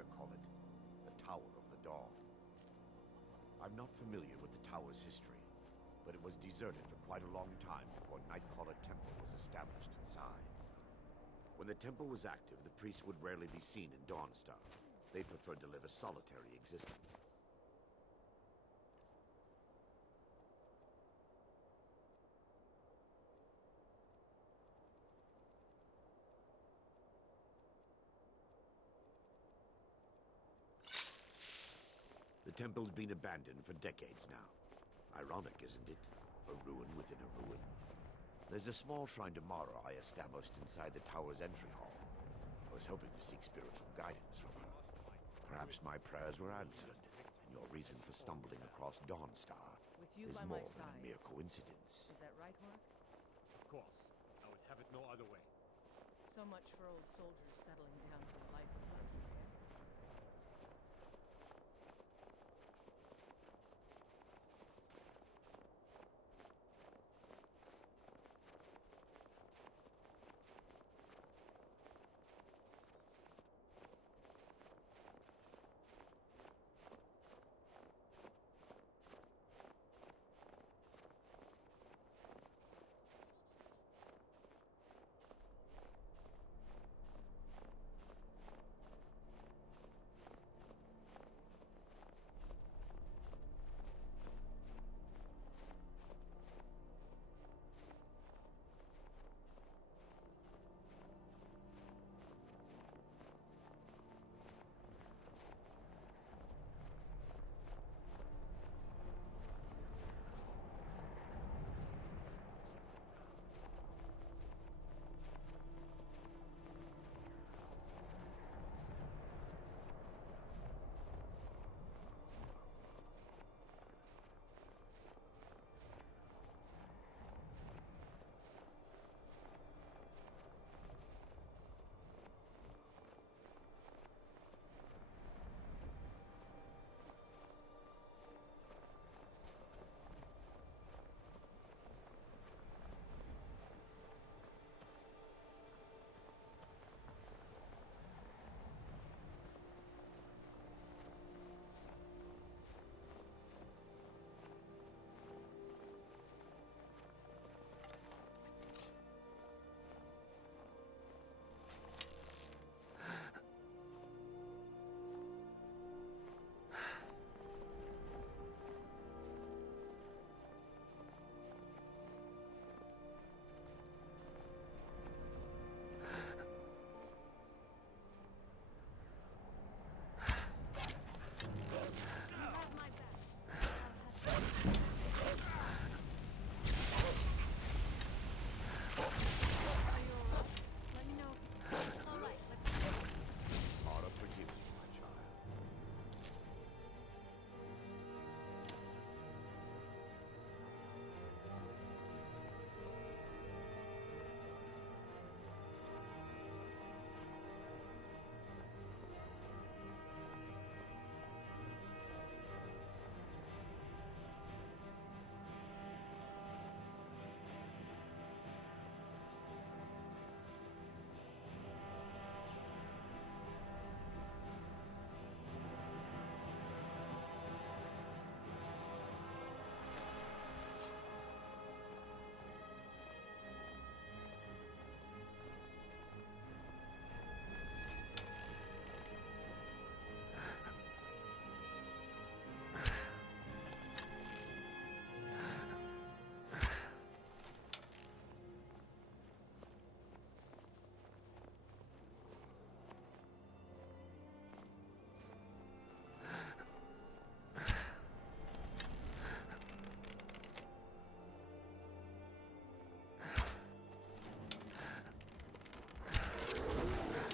dare call it, the Tower of the Dawn. I'm not familiar with the tower's history, but it was deserted for quite a long time before Nightcaller Temple was established inside. When the temple was active, the priests would rarely be seen in Dawnstar. They preferred to live a solitary existence. The temple's been abandoned for decades now. Ironic, isn't it? A ruin within a ruin. There's a small shrine to Mara I established inside the tower's entry hall. I was hoping to seek spiritual guidance from her. Perhaps my prayers were answered, and your reason for stumbling across Dawnstar is more than a mere coincidence. Is that right, Mark? Of course. I would have it no other way. So much for old soldiers settling down to a life of luxury.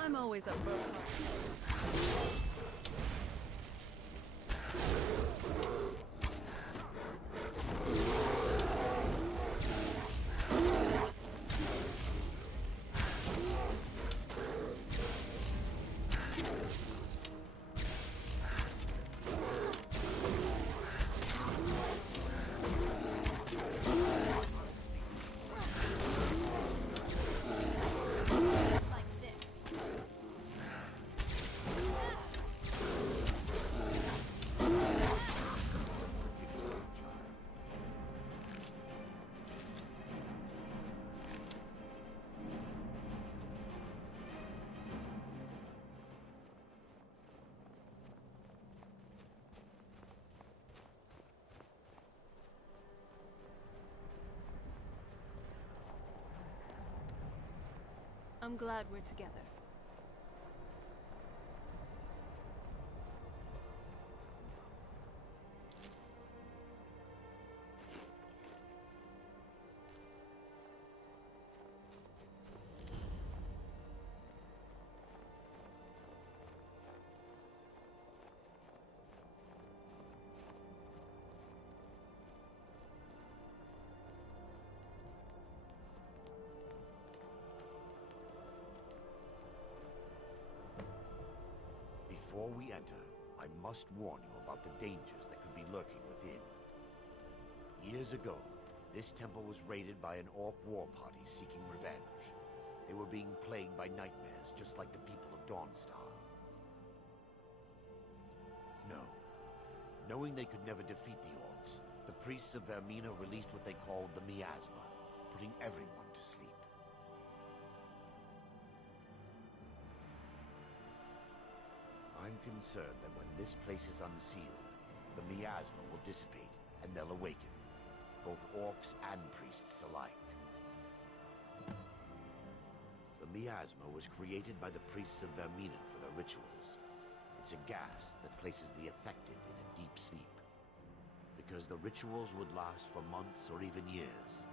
I'm always up for a party. I'm glad we're together. Before we enter, I must warn you about the dangers that could be lurking within. Years ago, this temple was raided by an orc war party seeking revenge. They were being plagued by nightmares, just like the people of Dawnstar. No. Knowing they could never defeat the orcs, the priests of Vermina released what they called the miasma, putting everyone to sleep. I'm concerned that when this place is unsealed, the miasma will dissipate and they'll awaken, both orcs and priests alike. The miasma was created by the priests of Vermina for their rituals. It's a gas that places the affected in a deep sleep. Because the rituals would last for months or even years,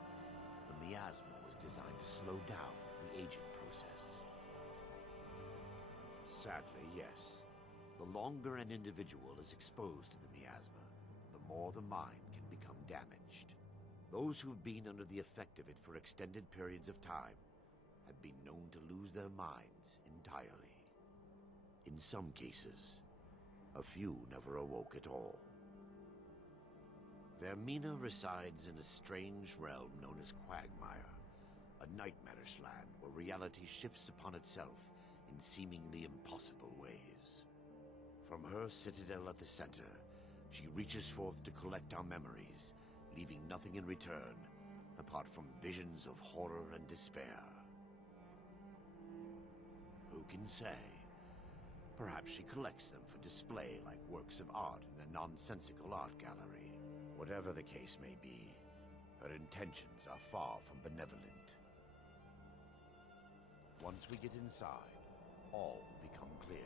the miasma was designed to slow down the aging process. Sadly, yes. The longer an individual is exposed to the miasma, the more the mind can become damaged. Those who've been under the effect of it for extended periods of time have been known to lose their minds entirely. In some cases, a few never awoke at all. Vermina resides in a strange realm known as Quagmire, a nightmarish land where reality shifts upon itself in seemingly impossible ways. From her citadel at the center, she reaches forth to collect our memories, leaving nothing in return apart from visions of horror and despair. Who can say? Perhaps she collects them for display like works of art in a nonsensical art gallery. Whatever the case may be, her intentions are far from benevolent. Once we get inside, all will become clear.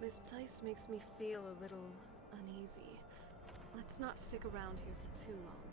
This place makes me feel a little uneasy. Let's not stick around here for too long.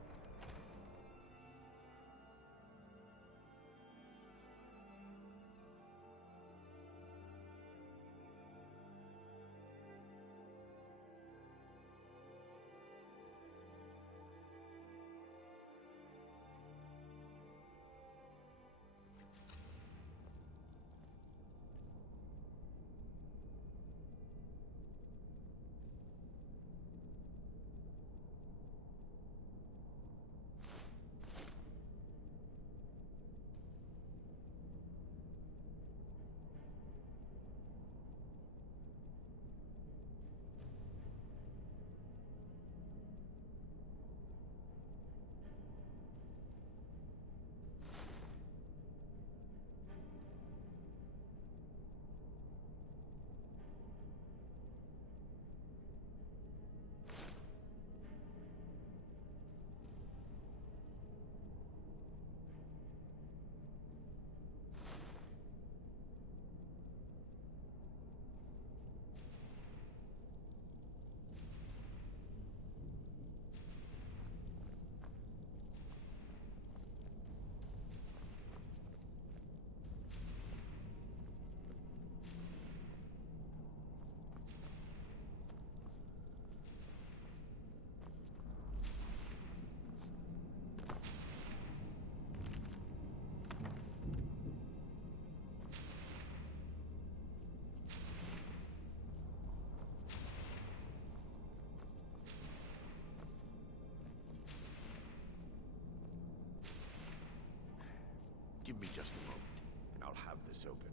Give me just a moment, and I'll have this open.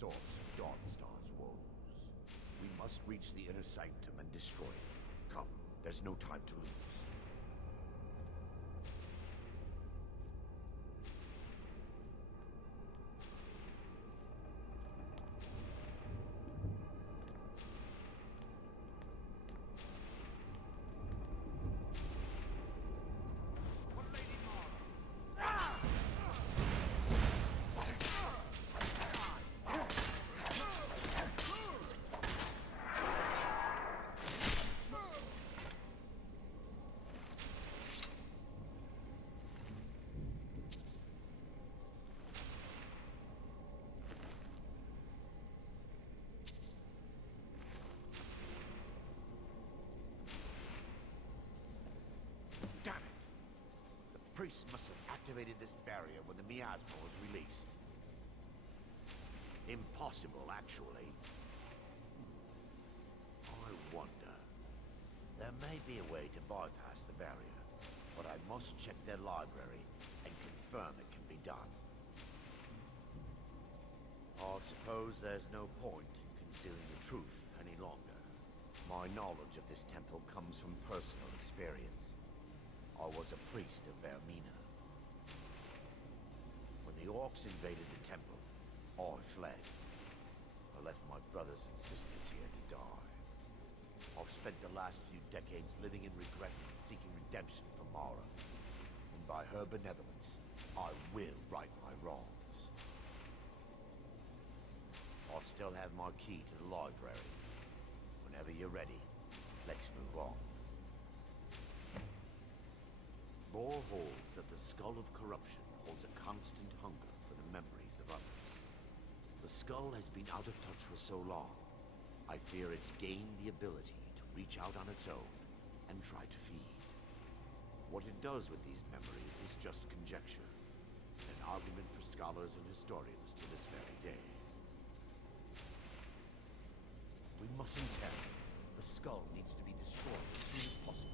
source of Dawnstar's woes. We must reach the inner sanctum and destroy it. Come, there's no time to lose. Damn it! The priests must have activated this barrier when the miasma was released. Impossible, actually. I wonder. There may be a way to bypass the barrier, but I must check their library and confirm it can be done. I suppose there's no point in concealing the truth any longer. My knowledge of this temple comes from personal experience. I was a priest of Vermina. When the orcs invaded the temple, I fled. I left my brothers and sisters here to die. I've spent the last few decades living in regret and seeking redemption from Mara. And by her benevolence, I will right my wrongs. I still have my key to the library. Whenever you're ready, let's move on. Lore holds that the skull of corruption holds a constant hunger for the memories of others. The skull has been out of touch for so long, I fear it's gained the ability to reach out on its own and try to feed. What it does with these memories is just conjecture, an argument for scholars and historians to this very day. We mustn't tarry. The skull needs to be destroyed as soon as possible.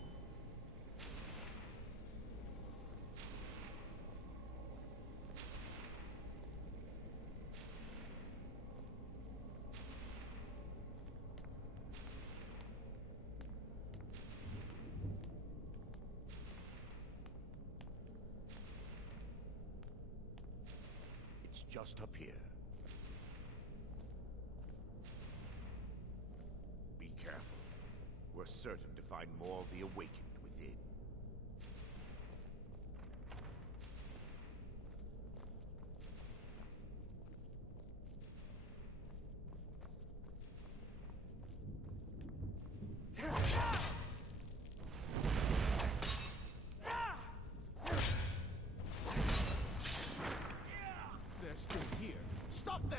It's just up here. Be careful. We're certain to find more of the awakened within. They're still here. Stop them!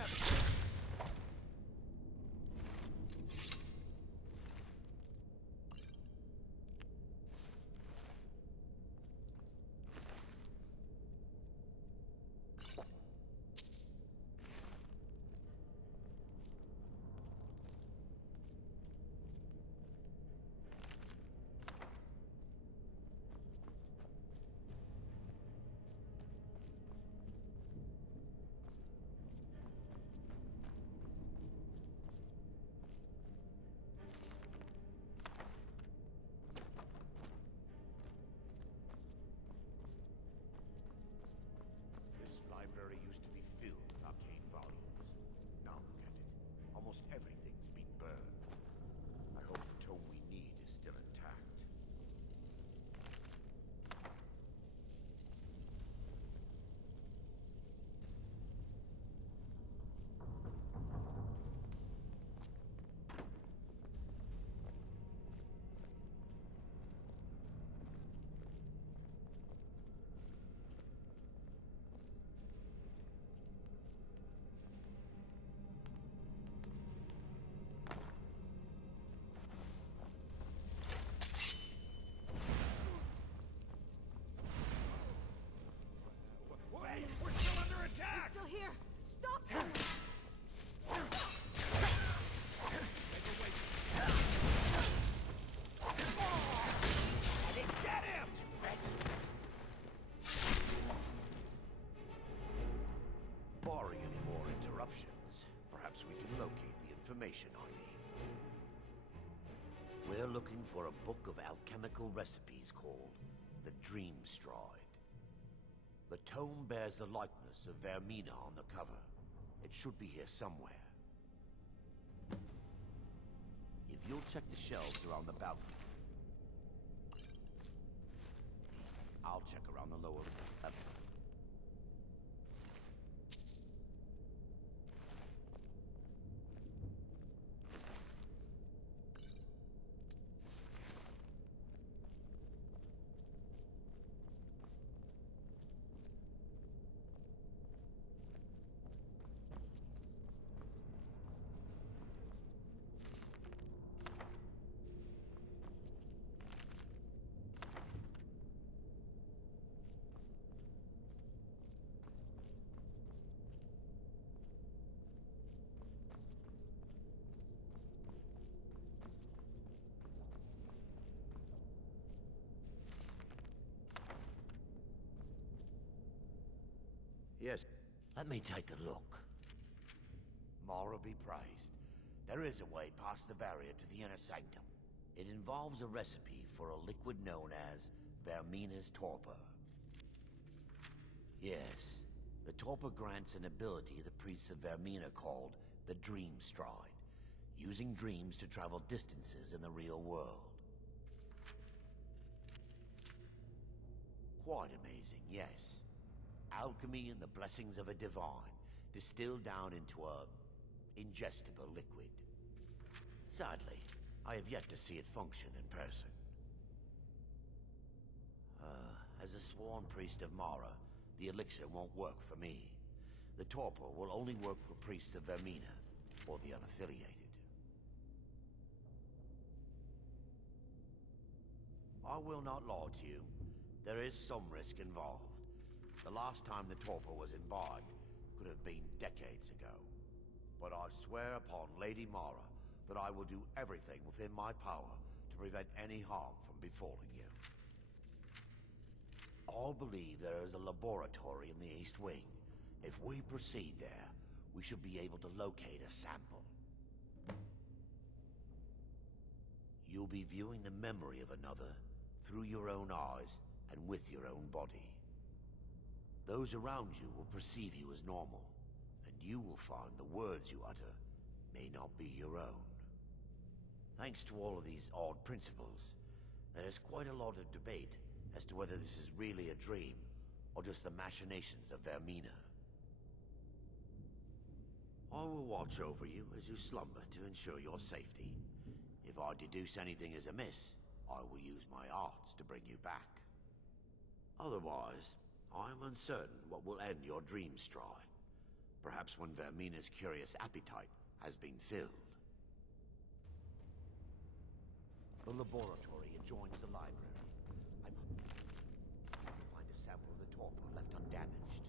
We're looking for a book of alchemical recipes called the Dream Stride. The tome bears the likeness of Vermina on the cover. It should be here somewhere. If you'll check the shelves around the balcony. I'll check around the lower level. Yes, let me take a look. Mara be praised. There is a way past the barrier to the inner sanctum. It involves a recipe for a liquid known as Vermina's torpor. Yes, the torpor grants an ability the priests of Vermina called the Dream Stride, using dreams to travel distances in the real world. Quite amazing, yes. Alchemy and the blessings of a divine, distilled down into a ingestible liquid. Sadly, I have yet to see it function in person. As a sworn priest of Mara, the elixir won't work for me. The torpor will only work for priests of Vermina, or the unaffiliated. I will not lie to you. There is some risk involved. The last time the torpor was imbibed could have been decades ago. But I swear upon Lady Mara that I will do everything within my power to prevent any harm from befalling you. I believe there is a laboratory in the East Wing. If we proceed there, we should be able to locate a sample. You'll be viewing the memory of another through your own eyes and with your own body. Those around you will perceive you as normal, and you will find the words you utter may not be your own. Thanks to all of these odd principles, there is quite a lot of debate as to whether this is really a dream or just the machinations of Vermina. I will watch over you as you slumber to ensure your safety. If I deduce anything is amiss, I will use my arts to bring you back. Otherwise, I am uncertain what will end your dream stride. Perhaps when Vermina's curious appetite has been filled. The laboratory adjoins the library. I'm hoping to find a sample of the torpor left undamaged.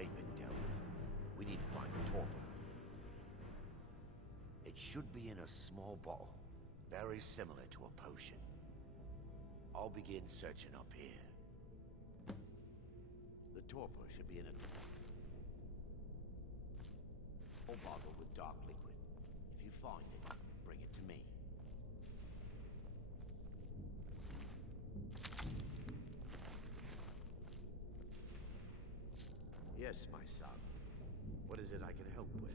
they've been dealt with. We need to find the torpor. It should be in a small bottle, very similar to a potion. I'll begin searching up here. The torpor should be in a small bottle with dark liquid. If you find it, bring it to me. Yes, my son. What is it I can help with?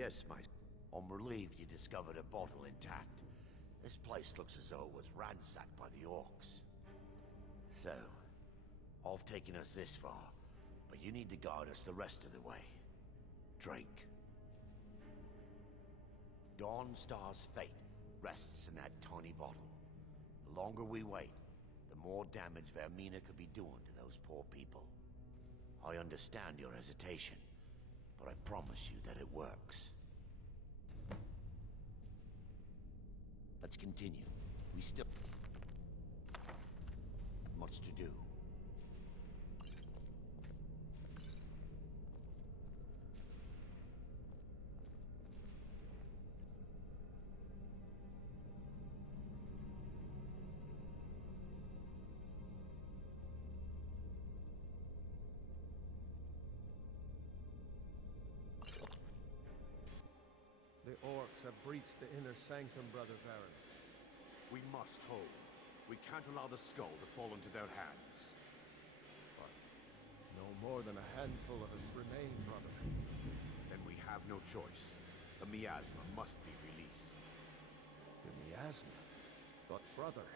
Yes, my... I'm relieved you discovered a bottle intact. This place looks as though it was ransacked by the orcs. So, I've taken us this far, but you need to guide us the rest of the way. Drink. Dawnstar's fate rests in that tiny bottle. The longer we wait, the more damage Vermina could be doing to those poor people. I understand your hesitation, but I promise you that it works. Let's continue. We still have much to do. The orcs have breached the inner sanctum, Brother Varen. We must hold. We can't allow the skull to fall into their hands. But no more than a handful of us remain, brother. Then we have no choice. The miasma must be released. The miasma? But, brother...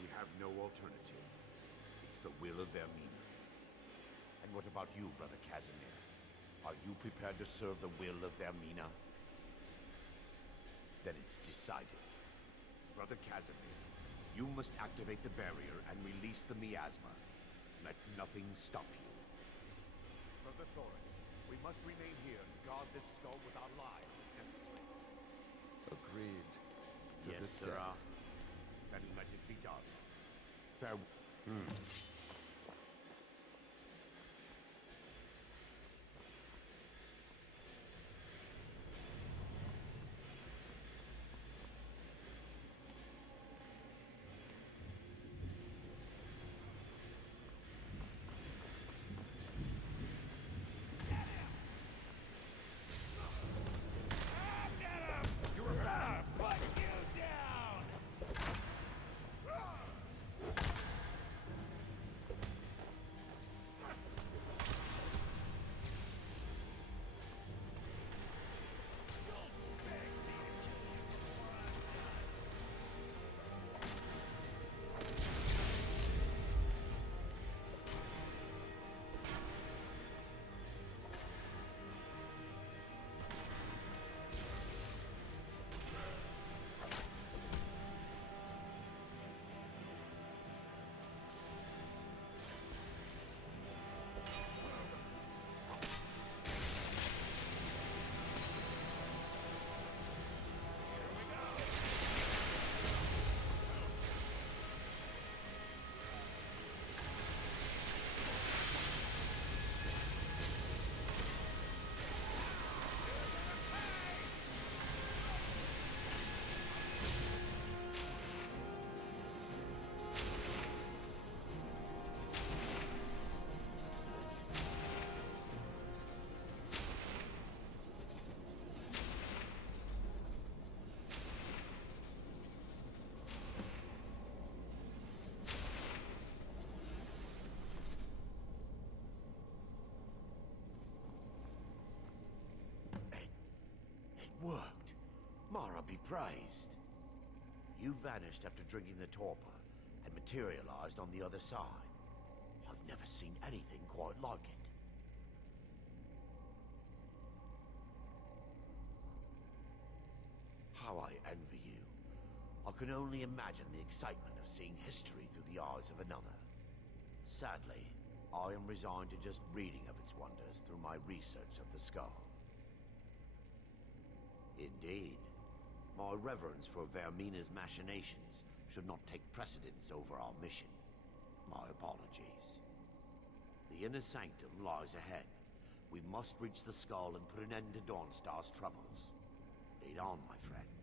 We have no alternative. It's the will of Vermina. And what about you, Brother Casimir? Are you prepared to serve the will of Vermina? Then it's decided. Brother Casimir, you must activate the barrier and release the miasma. Let nothing stop you. Brother Thorin, we must remain here and guard this skull with our lives if necessary. Agreed. To Yes, the sirrah. death. Then let it be done. Farewell. surprised. You vanished after drinking the torpor and materialized on the other side. I've never seen anything quite like it. How I envy you. I can only imagine the excitement of seeing history through the eyes of another. Sadly, I am resigned to just reading of its wonders through my research of the skull. Indeed. My reverence for Vermina's machinations should not take precedence over our mission. My apologies. The inner sanctum lies ahead. We must reach the skull and put an end to Dawnstar's troubles. Lead on, my friend.